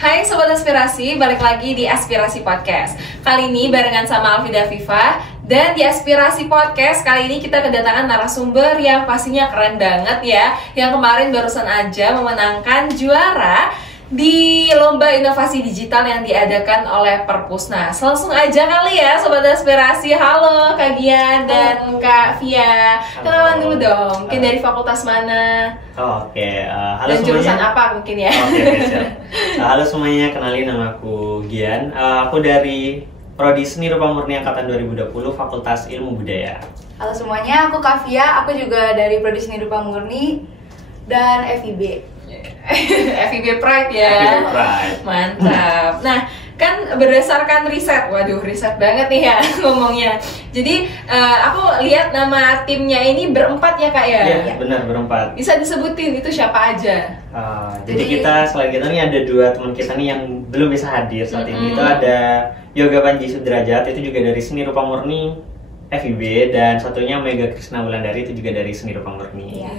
Hai Sobat Aspirasi, balik lagi di Aspirasi Podcast. Kali ini barengan sama Alfida Viva. Dan di Aspirasi Podcast kali ini kita kedatangan narasumber yang pastinya keren banget ya. Yang kemarin barusan aja memenangkan juara di Lomba Inovasi Digital yang diadakan oleh Perpusnas. Langsung aja kali ya Sobat Aspirasi. Halo Kak Gian dan Kak Via. Kenalan dulu dong, mungkin dari fakultas mana? Halo dan semuanya. jurusan apa mungkin ya? Siap. Halo semuanya, kenalin nama aku Gian. Aku dari Prodi Seni Rupa Murni Angkatan 2020, Fakultas Ilmu Budaya. Halo semuanya, aku Kavia, aku juga dari Prodi Seni Rupa Murni dan FIB. FIB Pride ya. FIB Pride. Mantap. Nah, kan berdasarkan riset, waduh riset banget nih ya ngomongnya. Jadi aku lihat nama timnya ini berempat ya Kak ya? Iya, benar berempat. Bisa disebutin itu siapa aja? Jadi kita selain kita nih ada dua teman kita nih yang belum bisa hadir saat ini. Itu ada Yoga Panji Sudrajat, itu juga dari Seni Rupa Murni FIB, dan satunya Mega Krisna Wulandari, itu juga dari Seni Rupa Murni. Iya.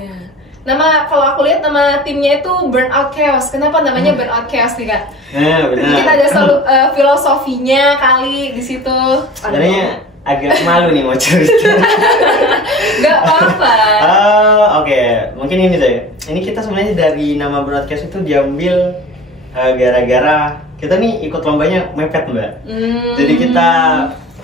Nama, kalau aku lihat nama timnya itu Burnout Chaos. Kenapa namanya Burnout Chaos nih Kak? Nah, benar. Kita ada selalu filosofinya kali di situ. Sebenarnya agak malu nih mau cerita. Gak apa-apa. Oke. Mungkin ini deh. Ini kita sebenarnya dari nama broadcast itu diambil gara-gara kita nih ikut lombanya mepet Mbak. Jadi kita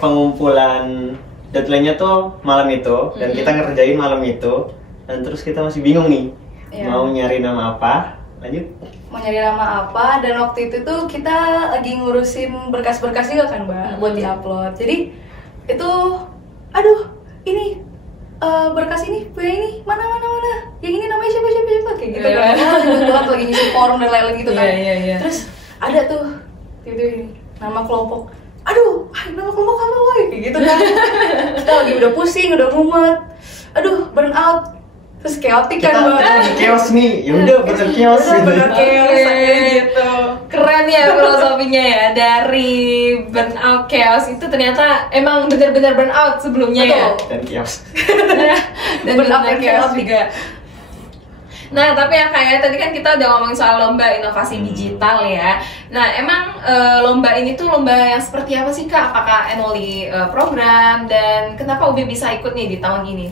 pengumpulan deadline-nya tuh malam itu, dan kita ngerjain malam itu, dan terus kita masih bingung nih mau nyari nama apa. Lanjut. Mau nyari nama apa, dan waktu itu tuh kita lagi ngurusin berkas-berkas juga kan Mbak, buat diupload. Jadi itu, aduh ini berkas ini, punya ini, mana, yang ini namanya siapa, kayak gitu kan. Ribet banget lagi ngisi forum dan lain-lain gitu kan. Iya. Terus ada tuh, tiba-tiba ini, nama kelompok. Aduh, nama kelompok apa woy? Kayak gitu kan. Kita lagi udah pusing, udah mumet. Aduh, burnout. Terus chaotic kan Kita Mbak. chaos nih. Ya udah bener chaos. Bener chaos Oke. gitu. Keren ya filosofinya ya, dari burnout chaos itu ternyata emang benar-benar burnout sebelumnya ya. Dan chaos. Dan Burnout benar dan chaos chaos juga. Nah, tapi ya kayak tadi kan kita udah ngomongin soal lomba inovasi digital ya. Nah, emang lomba ini tuh lomba yang seperti apa sih Kak? Apakah annually program, dan kenapa UB bisa ikut nih di tahun ini?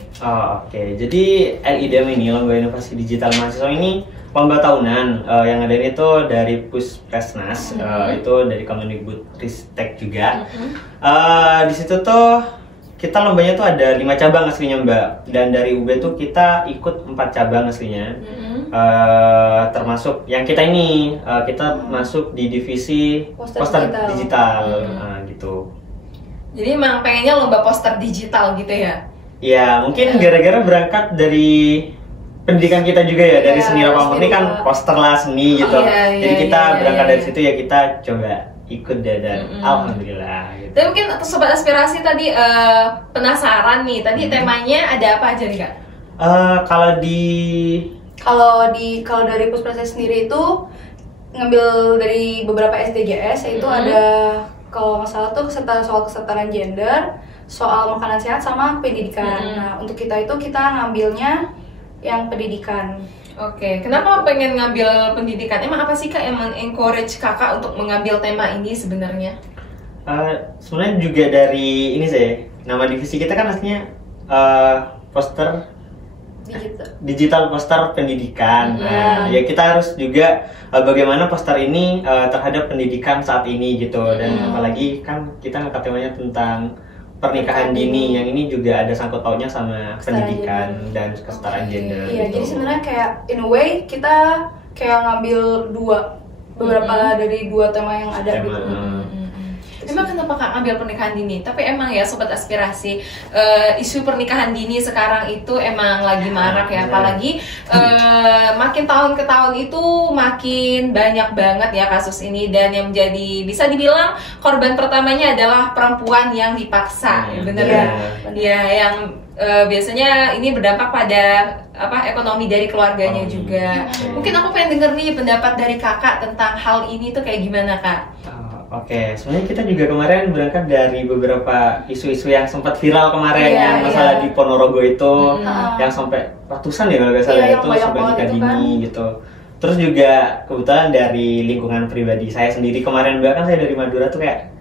Oke. Jadi LIDM ini, Lomba Inovasi Digital Mahasiswa ini lomba tahunan yang ada ini tuh dari Puspesnas, itu dari Kemendikbudristek juga. Di situ tuh kita lombanya tuh ada 5 cabang aslinya Mbak, dan dari UB tuh kita ikut 4 cabang aslinya. Termasuk yang kita ini kita masuk di divisi poster digital, gitu. Jadi emang pengennya lomba poster digital gitu ya? Ya mungkin gara-gara berangkat dari pendidikan kita juga ya, dari Seni Rupa Murni kan poster lah, seni gitu. Jadi kita berangkat dari situ ya, kita coba ikut deh, dan alhamdulillah gitu. Tapi mungkin Sobat Aspirasi tadi penasaran nih, tadi temanya ada apa aja nih Kak? Kalau dari Puspesnas sendiri itu ngambil dari beberapa SDGs, yaitu ada, kalau nggak salah tuh soal kesetaraan gender, soal makanan sehat, sama pendidikan. Nah, untuk kita itu kita ngambilnya yang pendidikan. Oke, kenapa pengen ngambil pendidikan? Emang apa sih Kak yang men-encourage Kakak untuk mengambil tema ini sebenarnya? Sebenarnya juga dari ini sih, nama divisi kita kan aslinya poster digital poster pendidikan. Nah, ya kita harus juga bagaimana poster ini terhadap pendidikan saat ini gitu, dan apalagi kan kita ngangkat temanya tentang pernikahan dini, yang ini juga ada sangkut pautnya sama pendidikan dan kesetaraan gender. Iya, gitu. jadi sebenarnya kayak in a way kita kayak ngambil beberapa dari 2 tema yang ada gitu. Emang kenapa Kak ngambil pernikahan dini? Tapi emang ya Sobat Aspirasi, isu pernikahan dini sekarang itu emang lagi marak ya. Apalagi makin tahun ke tahun itu makin banyak banget ya kasus ini. Dan yang menjadi, bisa dibilang korban pertamanya adalah perempuan yang dipaksa. Bener ya? Ya, yang biasanya ini berdampak pada ekonomi dari keluarganya juga. Mungkin aku pengen denger nih pendapat dari Kakak tentang hal ini tuh kayak gimana Kak? Oke, sebenarnya kita juga kemarin berangkat dari beberapa isu-isu yang sempat viral kemarin, yang masalah di Ponorogo itu, yang sampai ratusan ya kalau nggak salah, itu sampai nikah dini gitu. Terus juga kebetulan dari lingkungan pribadi saya sendiri, kemarin bahkan saya dari Madura tuh kayak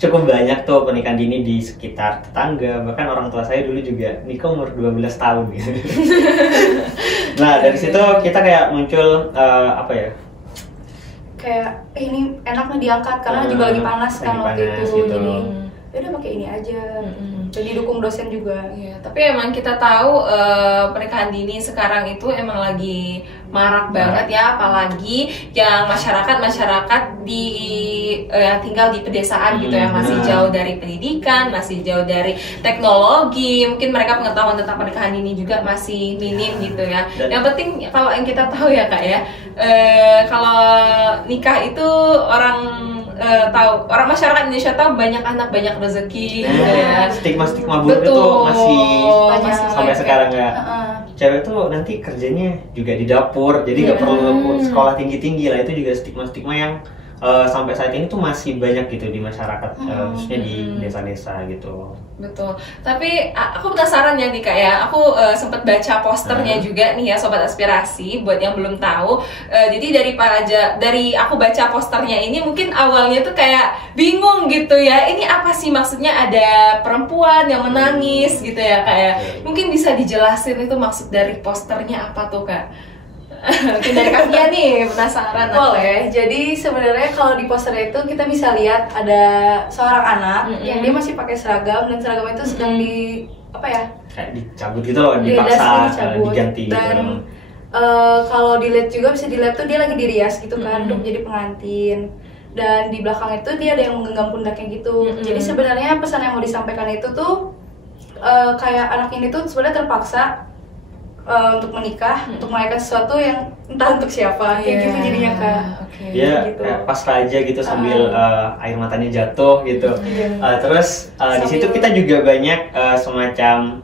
cukup banyak tuh pernikahan dini di sekitar tetangga, bahkan orang tua saya dulu juga nikah umur 12 tahun gitu. Nah dari situ kita kayak muncul apa ya, kayak ini enaknya diangkat karena juga lagi panas kan waktu panas, itu, gitu. jadi ya udah pakai ini aja. Dan didukung dosen juga. Iya, tapi emang kita tahu pernikahan dini sekarang itu emang lagi marak banget ya, apalagi yang masyarakat di yang tinggal di pedesaan gitu ya, masih jauh dari pendidikan, masih jauh dari teknologi, mungkin mereka pengetahuan tentang pernikahan dini juga masih minim gitu ya. Yang penting kalau yang kita tahu ya Kak ya, kalau nikah itu orang tahu, orang masyarakat Indonesia tahu banyak anak banyak rezeki gitu ya. Stigma buruk itu masih sampai sekarang ya. Cewek tuh nanti kerjanya juga di dapur, jadi nggak perlu sekolah tinggi lah. Itu juga stigma yang sampai saat ini tuh masih banyak gitu di masyarakat, khususnya di desa-desa gitu. Betul. Tapi aku penasaran ya nih Kak ya, aku sempat baca posternya juga nih ya Sobat Aspirasi, buat yang belum tahu. Jadi dari aku baca posternya ini mungkin awalnya tuh kayak bingung gitu ya, ini apa sih maksudnya, ada perempuan yang menangis gitu ya Kak ya. Mungkin bisa dijelasin itu maksud dari posternya apa tuh Kak? Mungkin dari Kak Fia nih, penasaran. Boleh. Jadi sebenarnya kalau di poster itu kita bisa lihat ada seorang anak yang dia masih pakai seragam, dan seragam itu sedang di apa ya? Kayak dicabut gitu loh, dipaksa diganti dan gitu. Kalau dilihat juga bisa dilihat tuh dia lagi dirias gitu kan untuk jadi pengantin. Dan di belakang itu dia ada yang menggenggam pundaknya gitu. Jadi sebenarnya pesan yang mau disampaikan itu tuh kayak anak ini tuh sebenarnya terpaksa untuk menikah, untuk merayakan sesuatu yang entah untuk siapa, kayak gitu jadinya Kak. Dia gitu. kayak pas raja gitu sambil air matanya jatuh gitu. Terus di situ kita juga banyak semacam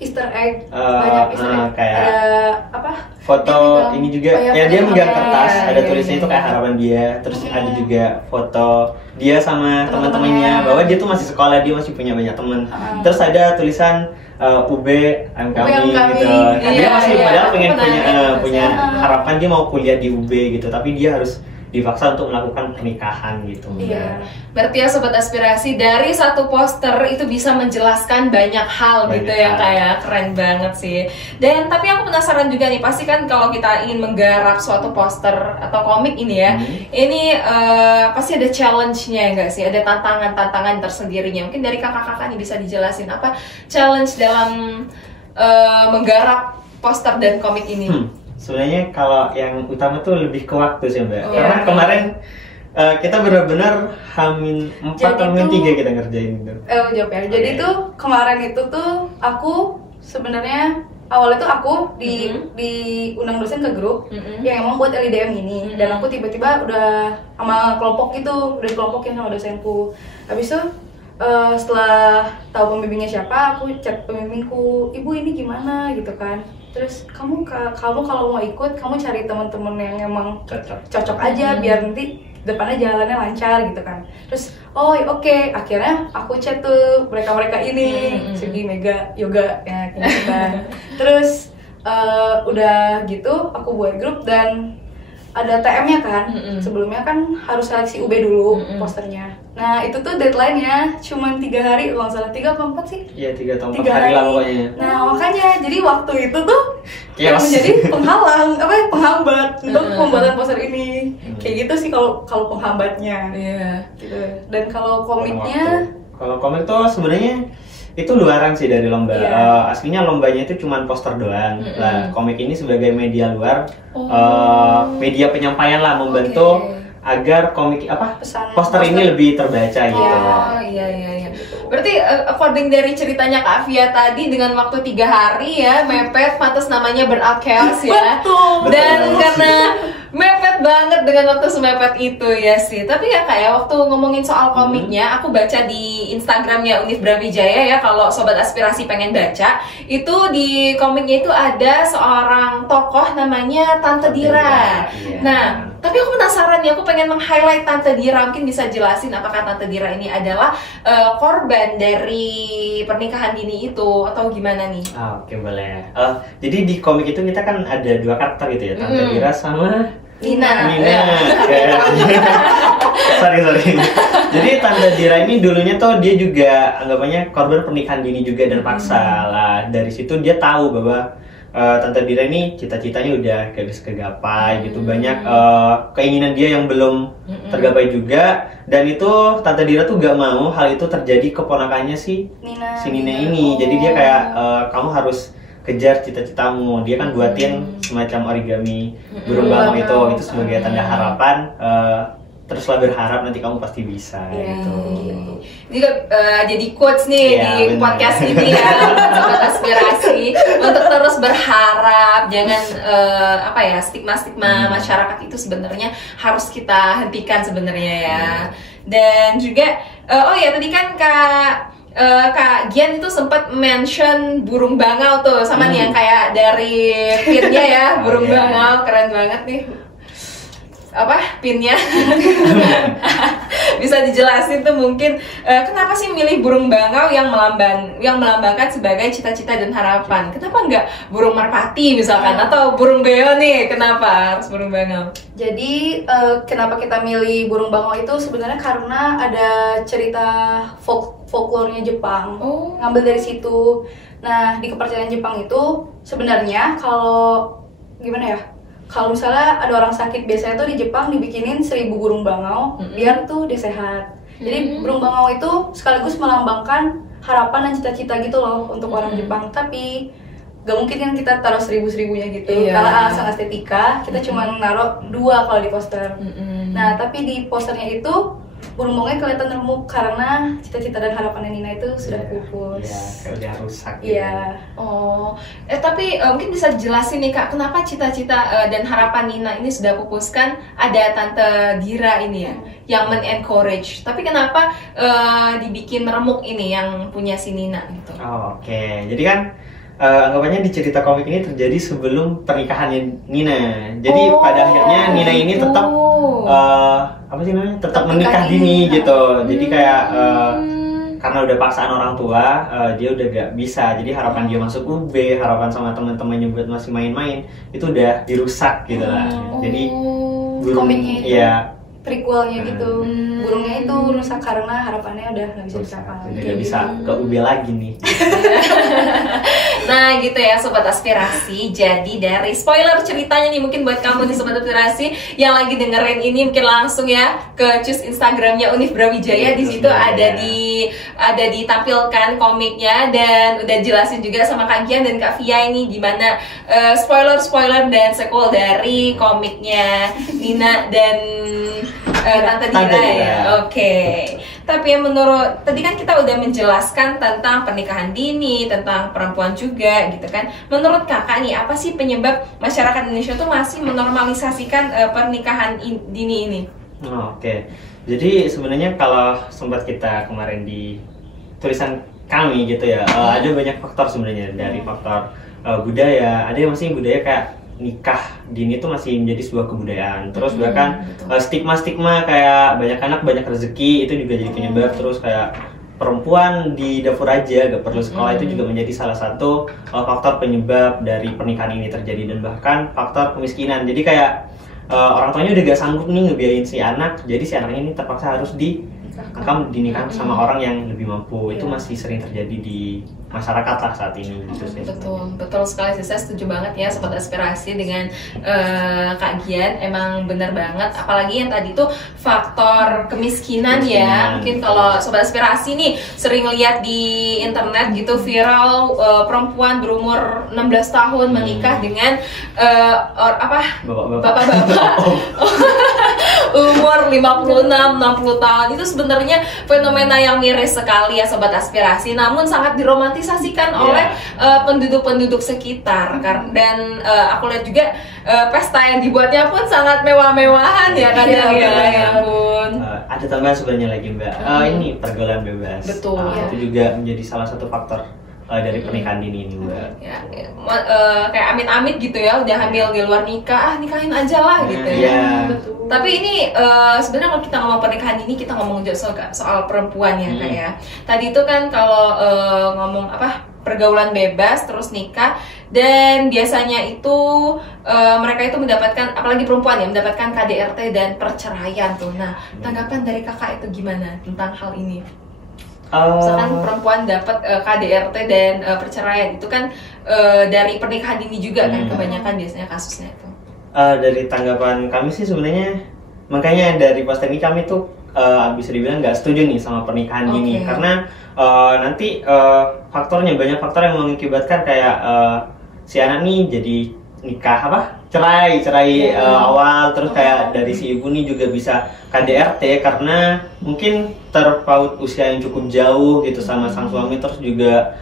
Easter egg, banyak Easter egg. Kayak ada apa? foto ini juga, ya dia megang kertas, ada tulisnya itu kayak harapan dia. Terus ada juga foto dia sama teman-temannya, bahwa dia tuh masih sekolah, dia masih punya banyak teman. Terus ada tulisan UB kami gitu. Dia masih padahal pengen punya harapan dia mau kuliah di UB gitu, tapi dia harus dipaksa untuk melakukan pernikahan gitu. Iya. Berarti ya Sobat Aspirasi, dari satu poster itu bisa menjelaskan banyak hal gitu ya kayak keren banget sih. Dan tapi aku penasaran juga nih, pasti kan kalau kita ingin menggarap suatu poster atau komik ini ya, ini pasti ada challenge-nya ya enggak sih? Ada tantangan tersendirinya. Mungkin dari kakak-kakak nih bisa dijelasin apa challenge dalam menggarap poster dan komik ini? Sebenarnya kalau yang utama tuh lebih ke waktu sih Mbak. Karena kemarin kita benar-benar H-4 H-3 kita ngerjain itu. Jawab ya. Jadi tuh kemarin itu tuh aku sebenarnya awalnya tuh aku diundang dosen ke grup yang emang buat LIDM ini, dan aku tiba-tiba udah sama kelompok gitu, udah dikelompokin sama dosenku. Habis itu setelah tahu pembimbingnya siapa, aku chat pembimbingku, "Ibu ini gimana?" gitu kan. Terus kamu kalau mau ikut, kamu cari teman-teman yang emang cocok aja, biar nanti depannya jalannya lancar gitu kan. Terus oke. Akhirnya aku chat tuh mereka ini, Sugi, Mega, Yoga ya kayak gitu kan. Terus udah gitu aku buat grup dan ada TM-nya kan. Sebelumnya kan harus seleksi UB dulu posternya. Nah itu tuh deadline-nya cuma 3 hari, kalau nggak salah 3 atau 4 sih? Iya 3 atau 4 hari lah pokoknya. Nah makanya jadi waktu itu tuh yang menjadi penghambat untuk pembuatan poster ini. Kayak gitu sih kalau penghambatnya. Iya. Gitu. Dan kalau komiknya? Kalau komik tuh sebenarnya itu luaran sih dari lomba. Aslinya lombanya itu cuma poster doang. Nah, komik ini sebagai media luar, media penyampaian lah, membantu agar komik poster ini lebih terbaca gitu. Iya. Berarti according dari ceritanya Kak Fia tadi, dengan waktu 3 hari ya mepet, pantas namanya burnout chaos ya. Betul. Dan karena mepet banget dengan waktu semepet itu ya sih. Tapi ya Kak ya, waktu ngomongin soal komiknya, aku baca di Instagramnya Univ Brawijaya ya, kalau Sobat Aspirasi pengen baca, itu di komiknya itu ada seorang tokoh namanya Tante Dira. Nah, Tapi aku penasaran nih, aku pengen meng-highlight Tante Dira. Mungkin bisa jelasin apakah Tante Dira ini adalah korban dari pernikahan dini itu atau gimana nih? Oke, boleh. Jadi di komik itu kita kan ada dua karakter gitu ya, Tante Dira sama Nina. Sorry. Jadi Tante Dira ini dulunya tuh dia juga anggapannya korban pernikahan dini juga dan paksa lah. Dari situ dia tahu bahwa Tante Dira ini cita-citanya udah gak bisa kegapai gitu, banyak keinginan dia yang belum tergapai juga, dan itu Tante Dira tuh gak mau hal itu terjadi ke ponakannya si Nina ini. Jadi dia kayak kamu harus kejar cita-citamu. Dia kan buatin semacam origami burung bangau itu sebagai tanda harapan. Teruslah berharap nanti kamu pasti bisa gitu. Ini jadi quotes nih di podcast ini ya, sobat aspirasi, untuk terus berharap. Jangan stigma-stigma masyarakat itu sebenarnya harus kita hentikan sebenarnya ya. Dan juga tadi kan Kak Gian itu sempat mention burung bangau tuh sama nih yang kayak dari pinnya ya, burung bangau, keren banget nih. Pinnya bisa dijelasin tuh mungkin kenapa sih milih burung bangau yang melambangkan sebagai cita-cita dan harapan? Kenapa nggak burung merpati misalkan atau burung beo nih? Kenapa harus burung bangau? Jadi kenapa kita milih burung bangau itu sebenarnya karena ada cerita folklornya Jepang, ngambil dari situ. Nah, di kepercayaan Jepang itu sebenarnya kalau misalnya ada orang sakit, biasanya tuh di Jepang dibikinin 1000 burung bangau biar tuh dia sehat. Jadi burung bangau itu sekaligus melambangkan harapan dan cita-cita gitu loh untuk orang Jepang. Tapi gak mungkin kan kita taruh 1000-1000-nya gitu. Karena alasan estetika, kita cuma naruh 2 kalau di poster. Nah, tapi di posternya itu burung bangaunya kelihatan remuk karena cita-cita dan harapannya Nina itu sudah pupus. Iya, kayak udah rusak. Iya. Tapi mungkin bisa jelasin nih Kak, kenapa cita-cita dan harapan Nina ini sudah pupus? Kan ada Tante Dira ini ya, yang men-encourage. Tapi kenapa dibikin remuk ini yang punya si Nina gitu? Oke. Jadi kan anggapannya di cerita komik ini terjadi sebelum pernikahannya Nina. Jadi pada akhirnya Nina ini tetap tetap menikah dini gitu. Jadi kayak karena udah paksaan orang tua, dia udah gak bisa. Jadi harapan dia masuk UB, harapan sama teman-temannya buat masih main-main, itu udah dirusak gitu lah. Jadi komiknya itu prequelnya gitu, burungnya itu rusak karena harapannya udah gak bisa dicapai. Udah gak bisa ke UB lagi nih. Nah gitu ya Sobat Aspirasi. Jadi dari spoiler ceritanya nih, mungkin buat kamu nih Sobat Aspirasi yang lagi dengerin ini, mungkin langsung ya ke cus Instagramnya Univ Brawijaya. Di situ ada ditampilkan komiknya, dan udah jelasin juga sama Kak Gian dan Kak Via ini gimana spoiler dan sequel dari komiknya Nina dan Tante Dira ya. Oke. Tapi menurut tadi kan kita udah menjelaskan tentang pernikahan dini, tentang perempuan juga gitu kan. Menurut Kakak nih, apa sih penyebab masyarakat Indonesia tuh masih menormalisasikan pernikahan dini ini? Oke. Jadi sebenarnya kalau sempat kita kemarin di tulisan kami gitu ya, ada banyak faktor sebenarnya, dari faktor budaya. Ada yang masih budaya kayak nikah dini itu masih menjadi sebuah kebudayaan. Terus bahkan stigma-stigma kayak banyak anak banyak rezeki itu juga jadi penyebab. Terus kayak perempuan di dapur aja gak perlu sekolah, itu juga menjadi salah satu faktor penyebab dari pernikahan ini terjadi. Dan bahkan faktor kemiskinan. Jadi kayak orang tuanya udah gak sanggup nih ngebiayain si anak, jadi si anak ini terpaksa harus dinikahkan sama orang yang lebih mampu. Itu masih sering terjadi di masyarakat lah saat ini gitu sih. Betul sekali sih, saya setuju banget ya Sobat Aspirasi dengan Kak Gian. Emang bener banget, apalagi yang tadi tuh faktor kemiskinan ya. Mungkin kalau Sobat Aspirasi nih sering lihat di internet gitu viral, perempuan berumur 16 tahun menikah dengan bapak-bapak umur 56-60 tahun. Itu sebenarnya fenomena yang miris sekali ya Sobat Aspirasi, namun sangat diromantisasikan oleh penduduk-penduduk sekitar. Dan aku lihat juga pesta yang dibuatnya pun sangat mewah-mewahan ya kan ya ampun. Ada tambahan sebenarnya lagi Mbak, ini pergaulan bebas. Betul. Itu juga menjadi salah satu faktor dari pernikahan dini ini Mbak. Ya, kayak amit-amit gitu ya, udah hamil di luar nikah, nikahin aja lah gitu ya. Iya. Betul. Tapi ini sebenarnya kalau kita ngomong pernikahan dini, kita ngomong juga soal perempuan ya Kak ya. Tadi itu kan kalau ngomong pergaulan bebas terus nikah, dan biasanya itu mereka itu mendapatkan, apalagi perempuan ya, mendapatkan KDRT dan perceraian tuh. Nah, tanggapan dari kakak itu gimana tentang hal ini? Misalkan perempuan dapat KDRT dan perceraian, itu kan dari pernikahan dini juga kan kebanyakan biasanya kasusnya itu. Dari tanggapan kami sih sebenarnya, makanya dari poster ini kami tuh bisa dibilang nggak setuju nih sama pernikahan dini, karena nanti faktornya banyak faktor yang mengakibatkan kayak si anak nih jadi nikah cerai awal, terus kayak dari si ibu nih juga bisa KDRT karena mungkin terpaut usia yang cukup jauh gitu sama sang suami, terus juga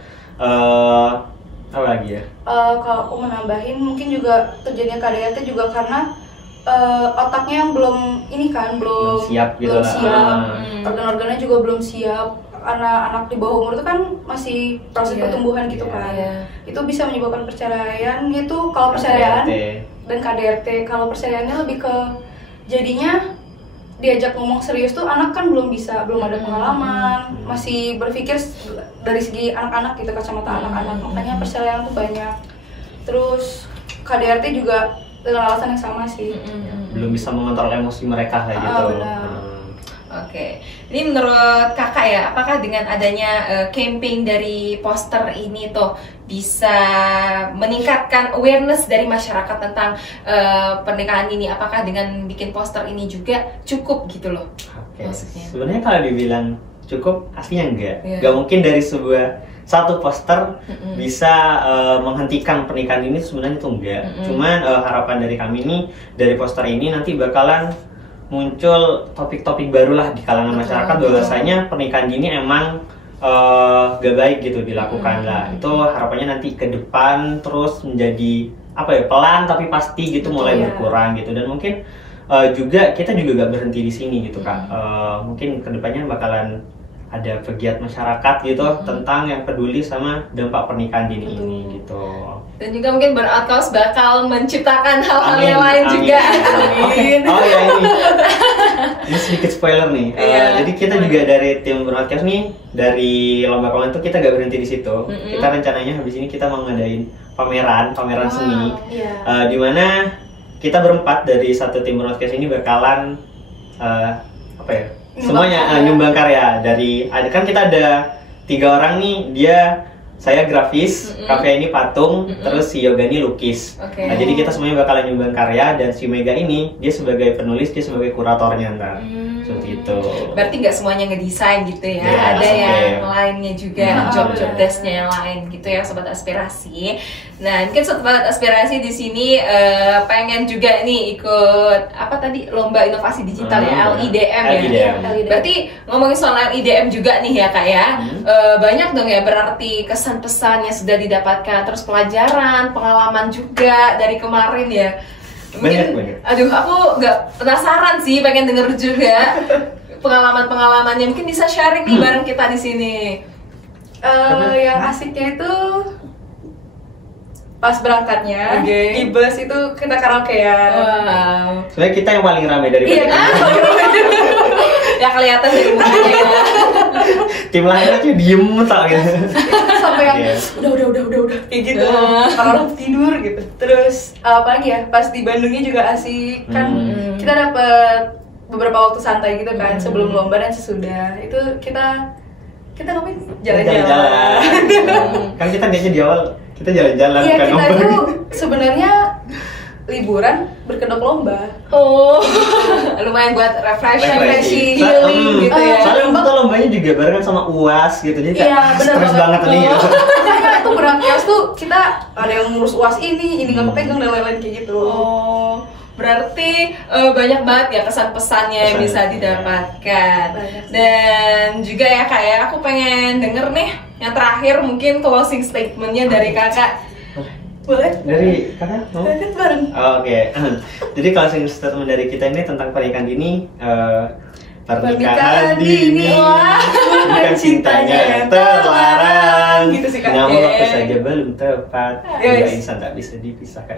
apa lagi ya? Kalau aku menambahin, mungkin juga terjadinya KDRT juga karena otaknya yang belum siap gitu lah. Organ-organnya juga belum siap. Anak-anak di bawah umur itu kan masih proses pertumbuhan gitu kan. Itu bisa menyebabkan perceraian. Itu kalau perceraian dan KDRT. Kalau perceraiannya lebih ke jadinya diajak ngomong serius tuh anak kan belum ada pengalaman, masih berpikir dari segi anak-anak gitu, kacamata anak-anak. Makanya perceraian tuh banyak. Terus KDRT juga dengan alasan yang sama sih. Belum bisa mengontrol emosi mereka kayak gitu. Oke, ini menurut kakak ya, apakah dengan adanya campaign dari poster ini tuh bisa meningkatkan awareness dari masyarakat tentang pernikahan ini? Apakah dengan bikin poster ini juga cukup gitu loh? Maksudnya? Sebenarnya kalau dibilang cukup, aslinya enggak. Enggak mungkin dari satu poster bisa menghentikan pernikahan ini, sebenarnya itu enggak. Cuman harapan dari kami ini, dari poster ini nanti bakalan muncul topik-topik barulah di kalangan masyarakat bahwasanya pernikahan dini emang gak baik gitu dilakukan lah. Itu harapannya nanti ke depan terus menjadi pelan tapi pasti gitu, mulai berkurang gitu. Dan mungkin juga kita juga gak berhenti di sini gitu Kak. Mungkin kedepannya bakalan ada pegiat masyarakat gitu tentang yang peduli sama dampak pernikahan dini ini gitu. Dan juga mungkin Broadcast bakal menciptakan hal-hal yang lain juga. Amin. Oh ya, ini sedikit spoiler nih. Jadi kita juga dari tim Broadcast nih, dari lomba komen tuh kita gak berhenti di situ. Kita rencananya habis ini kita mau ngadain pameran seni, dimana kita berempat dari satu tim Broadcast ini bakalan semuanya nyumbang karya. Kan kita ada 3 orang nih, saya grafis, Kavya ini patung, terus si Yoga ini lukis. Nah, jadi kita semuanya bakalan nyumbang karya, dan si Mega ini dia sebagai penulis, dia sebagai kuratornya ntar. Seperti itu. Berarti nggak semuanya ngedesain gitu ya, ada yang lainnya juga, job desknya yang lain gitu ya, Sobat Aspirasi. Nah, mungkin Sobat Aspirasi di sini pengen juga nih ikut lomba inovasi digital ya, LIDM ya. Berarti ngomongin soal LIDM juga nih ya Kak ya, banyak dong ya berarti kesan-pesan yang sudah didapatkan, terus pelajaran, pengalaman juga dari kemarin ya. Mungkin, aduh aku nggak penasaran sih, pengen denger juga pengalaman-pengalamannya. Mungkin bisa sharing nih bareng kita di sini. Yang asiknya itu pas berangkatnya di bus itu kita karaokean. Sebenarnya kita yang paling ramai dari ya kelihatan dari mukanya ya. Tim lain aja diem gitu. Sampai yang udah kayak gitu. Orang tidur gitu. Terus apalagi ya, pas di Bandungnya juga asik kan. Kita dapat beberapa waktu santai gitu kan, sebelum lomba dan sesudah. Itu kita ngapain? Jalan-jalan. Kan kita niatnya di awal kita jalan-jalan. Iya, kita tuh sebenarnya liburan berkedok lomba. Lumayan buat refreshing, healing gitu ya. Soalnya kita lombanya juga barengan sama UAS gitu, jadi kayak stres banget nih gitu. Makanya itu berangkat tuh kita ada yang ngurus UAS ini nggak kepegang dan lain-lain kayak gitu. Berarti banyak banget ya kesan-pesannya yang bisa didapatkan. Dan juga ya Kak ya, aku pengen denger nih yang terakhir, mungkin closing statementnya dari Kakak. Boleh? Dari kakak mau? Bareng. Oke. Jadi closing statement dari kita ini tentang pernikahan dini, Pernikahan dini, Wah. bukan cintanya yang terlarang. Gitu sih, Kak. Namun waktu Oke. saja belum tepat. Yes. Dua insan tak bisa dipisahkan.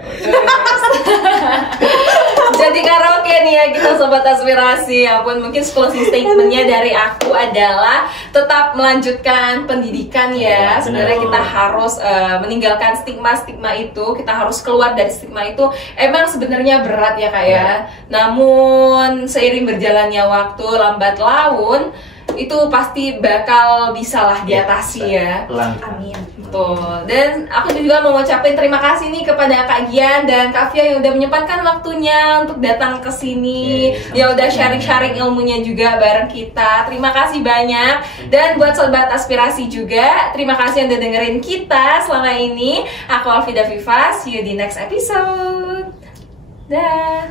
Jadi karaoke nih ya kita sobat aspirasi. Ya pun mungkin closing statementnya dari aku adalah tetap melanjutkan pendidikan ya. Ya, Sebenarnya benar. kita harus meninggalkan stigma-stigma itu. Kita harus keluar dari stigma itu. Emang sebenarnya berat ya kak ya. Namun seiring berjalannya waktu lambat laun itu pasti bakal bisalah diatasi ya. Pelan. Amin. Betul. Dan aku juga mau ngucapin terima kasih nih kepada Kak Gian dan Kak Fia yang udah menyempatkan waktunya untuk datang ke sini. Ya udah sharing-sharing ilmunya juga bareng kita. Terima kasih banyak. Dan buat sobat aspirasi juga, terima kasih yang udah dengerin kita selama ini. Aku Alfida Viva, see you di next episode. Dah.